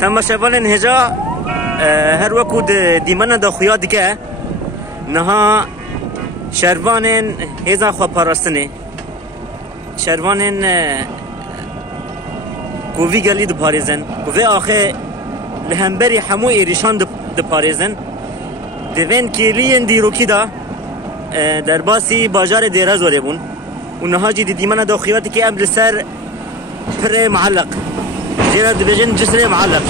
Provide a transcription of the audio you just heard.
تماشاوالن هجا هر وکو دیمانا دا خویا دیگه نها شروانن هزا خواه پاراستنه شروانن گوی گلی دو پاریزن گوی آخه لهمبری همو ایریشان دو پاریزن دوین کلین دیروکی دا در باسی باجار دیراز وره بون و نها جی دیمانا دا خویاتی که ام لسر پر معلق جينا دبيجن جسر معلق